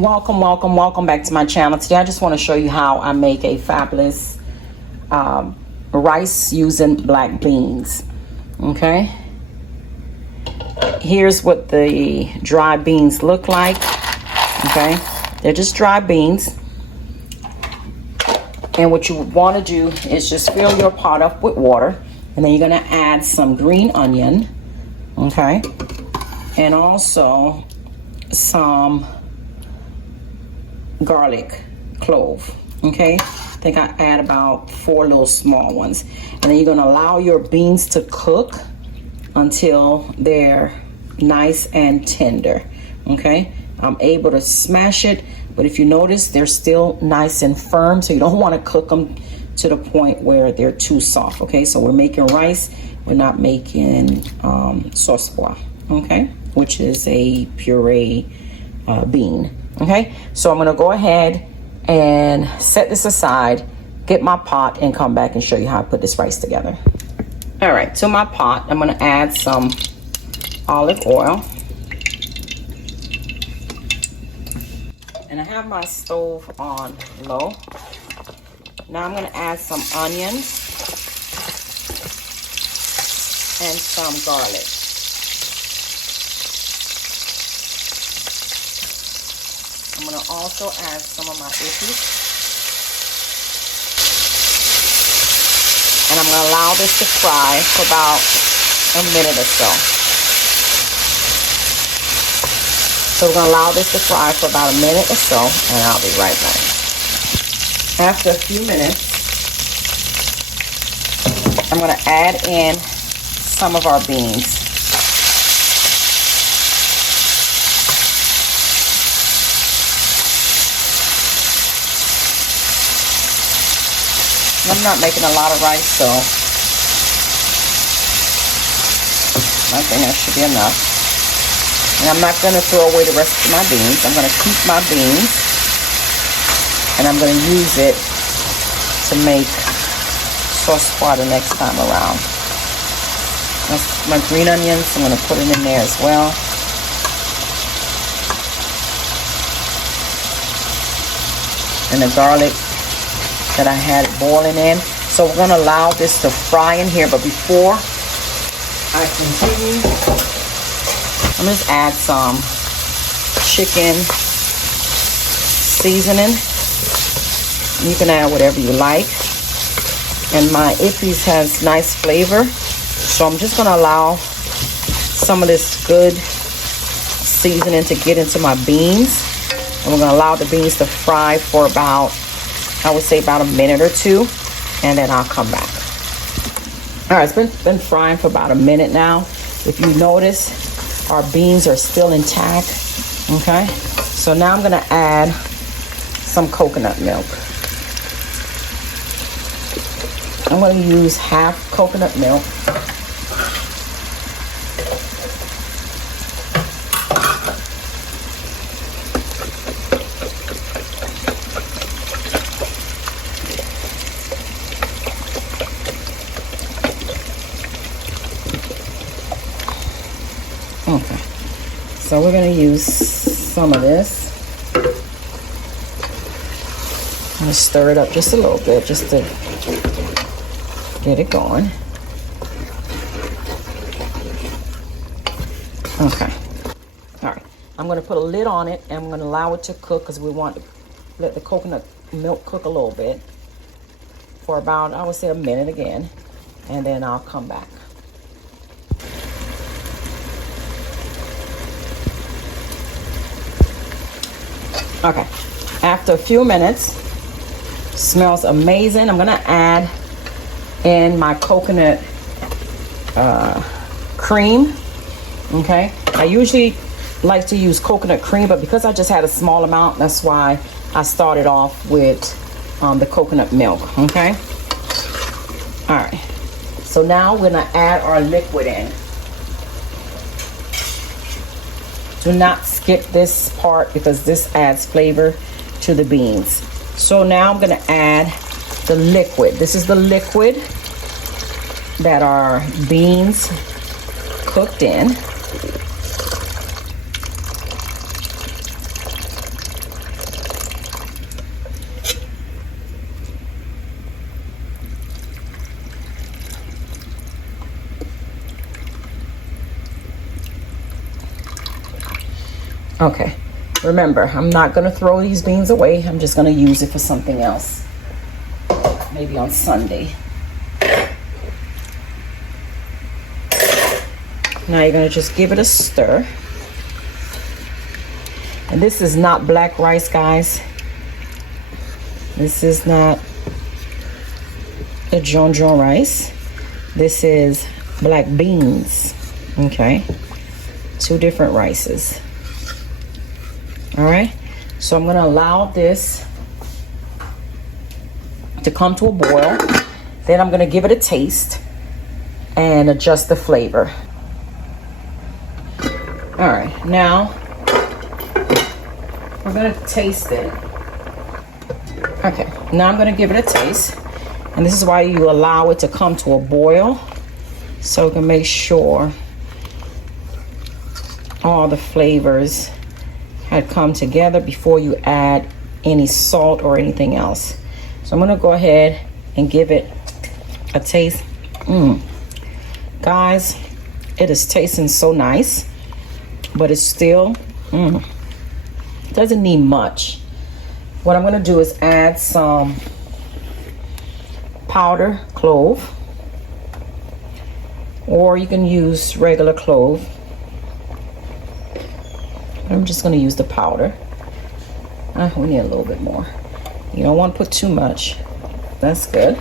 Welcome back to my channel. Today I just want to show you how I make a fabulous rice using black beans. Okay, here's what the dry beans look like. Okay, they're just dry beans, and what you want to do is just fill your pot up with water, and then you're going to add some green onion, okay, and also some garlic clove. Okay, I think I add about 4 little small ones, and then you're going to allow your beans to cook until they're nice and tender. Okay, I'm able to smash it, but if you notice, they're still nice and firm, so you don't want to cook them to the point where they're too soft. Okay, so we're making rice, we're not making sauce pois, okay, which is a puree bean. Okay, so I'm gonna go ahead and set this aside, get my pot, and come back and show you how I put this rice together. All right, to my pot, I'm gonna add some olive oil. And I have my stove on low. Now I'm gonna add some onions and some garlic. I'm going to also add some of my epis. And I'm going to allow this to fry for about a minute or so. So we're going to allow this to fry for about a minute or so, and I'll be right back. After a few minutes, I'm going to add in some of our beans. I'm not making a lot of rice, so I think that should be enough. And I'm not going to throw away the rest of my beans. I'm going to keep my beans, and I'm going to use it to make sauce pois the next time around. That's my green onions. I'm going to put it in there as well. And the garlic that I had boiling in. So we're going to allow this to fry in here, but before I continue, I'm going to add some chicken seasoning. You can add whatever you like, and my Epis has nice flavor, so I'm just going to allow some of this good seasoning to get into my beans, and we're going to allow the beans to fry for about, I would say, about a minute or two, and then I'll come back. All right, it's been frying for about a minute now. If you notice, our beans are still intact. Okay, so now I'm gonna add some coconut milk. I'm gonna use half coconut milk. Okay, so we're going to use some of this. I'm going to stir it up just a little bit, just to get it going. Okay, all right. I'm going to put a lid on it, and I'm going to allow it to cook, because we want to let the coconut milk cook a little bit for about, I would say, a minute again, and then I'll come back. Okay, after a few minutes, smells amazing. I'm gonna add in my coconut cream. Okay, I usually like to use coconut cream, but because I just had a small amount, that's why I started off with the coconut milk. Okay, all right, so now we're gonna add our liquid in. Do not skip this part, because this adds flavor to the beans. So now I'm going to add the liquid. This is the liquid that our beans cooked in. Okay, remember, I'm not gonna throw these beans away. I'm just gonna use it for something else. Maybe on Sunday. Now you're gonna just give it a stir. And this is not black rice, guys. This is not the Jonjon rice. This is black beans, okay? 2 different rices. All right, so I'm gonna allow this to come to a boil. Then I'm gonna give it a taste and adjust the flavor. All right, now we're gonna taste it. Okay, now I'm gonna give it a taste. And this is why you allow it to come to a boil, so you can make sure all the flavors had come together before you add any salt or anything else. So I'm gonna go ahead and give it a taste. Guys, it is tasting so nice, but it's still doesn't need much. What I'm gonna do is add some powder clove, or you can use regular clove. I'm just gonna use the powder. We need a little bit more. You don't want to put too much. That's good.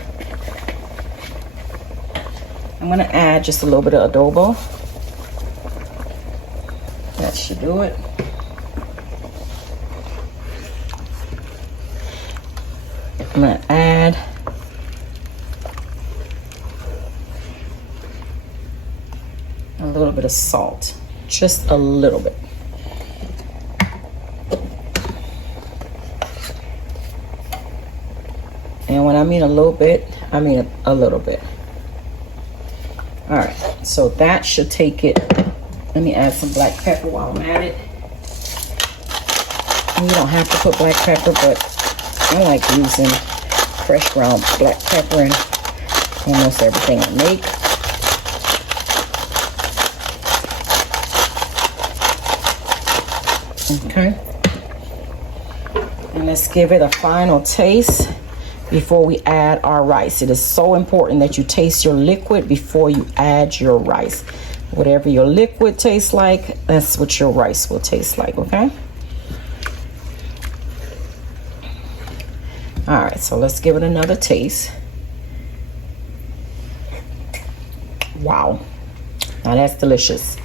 I'm gonna add just a little bit of adobo. That should do it. I'm gonna add a little bit of salt, just a little bit. And when I mean a little bit, I mean a little bit. All right, so that should take it. Let me add some black pepper while I'm at it. You don't have to put black pepper, but I like using fresh ground black pepper in almost everything I make. Okay. And let's give it a final taste before we add our rice. It is so important that you taste your liquid before you add your rice. Whatever your liquid tastes like, that's what your rice will taste like, okay? All right, so let's give it another taste. Wow, now that's delicious.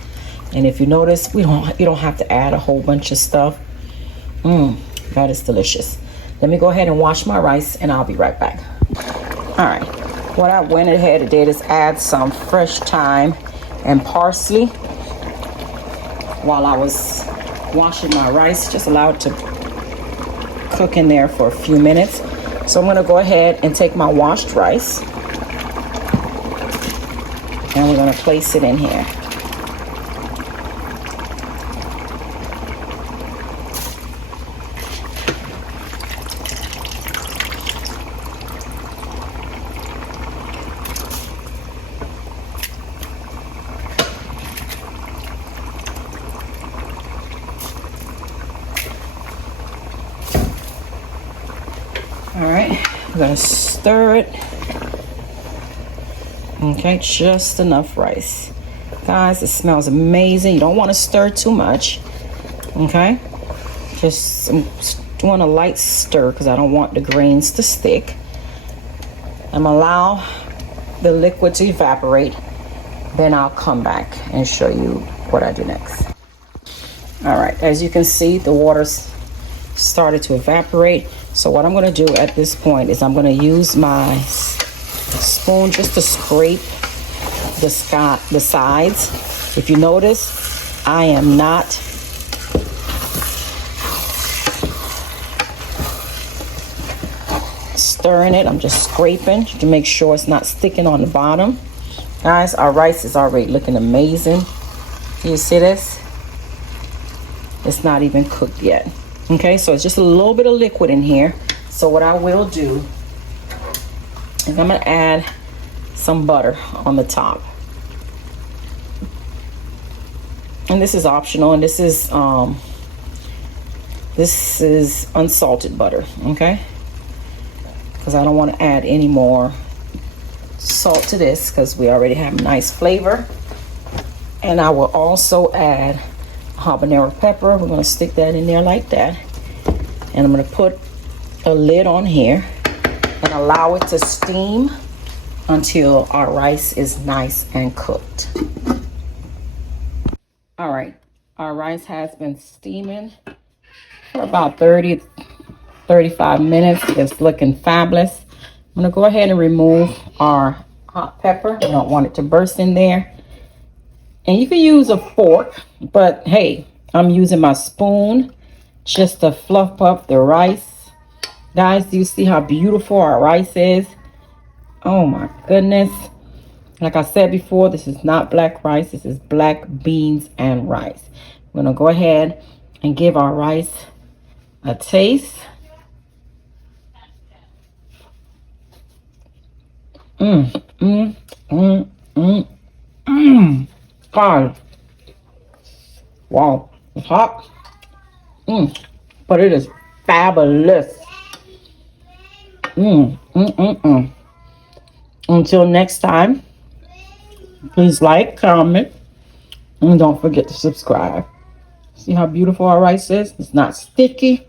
And if you notice, you don't have to add a whole bunch of stuff. That is delicious. Let me go ahead and wash my rice and I'll be right back. All right, what I went ahead and did is add some fresh thyme and parsley while I was washing my rice. Just allow it to cook in there for a few minutes. So I'm gonna go ahead and take my washed rice and we're gonna place it in here. All right, I'm gonna stir it. Okay, just enough rice. Guys, it smells amazing. You don't want to stir too much. Okay, just I'm doing a light stir because I don't want the grains to stick. I'm gonna allow the liquid to evaporate. Then I'll come back and show you what I do next. All right, as you can see, the water's started to evaporate. So what I'm going to do at this point is I'm going to use my spoon just to scrape the sides. If you notice, I am not stirring it. I'm just scraping to make sure it's not sticking on the bottom. Guys, our rice is already looking amazing. Do you see this? It's not even cooked yet. Okay, so it's just a little bit of liquid in here. So what I will do is I'm gonna add some butter on the top. And this is optional, and this is This is unsalted butter, okay? Because I don't want to add any more salt to this because we already have nice flavor. And I will also add habanero pepper. We're going to stick that in there like that. And I'm going to put a lid on here and allow it to steam until our rice is nice and cooked. All right, our rice has been steaming for about 35 minutes. It's looking fabulous. I'm gonna go ahead and remove our hot pepper. I don't want it to burst in there. And you can use a fork, but hey, I'm using my spoon just to fluff up the rice. Guys, do you see how beautiful our rice is? Oh my goodness. Like I said before, this is not black rice. This is black beans and rice. We're going to go ahead and give our rice a taste. God. Wow. It's hot. But it is fabulous. Until next time, please like, comment, and don't forget to subscribe. See how beautiful our rice is? It's not sticky.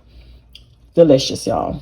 Delicious, y'all.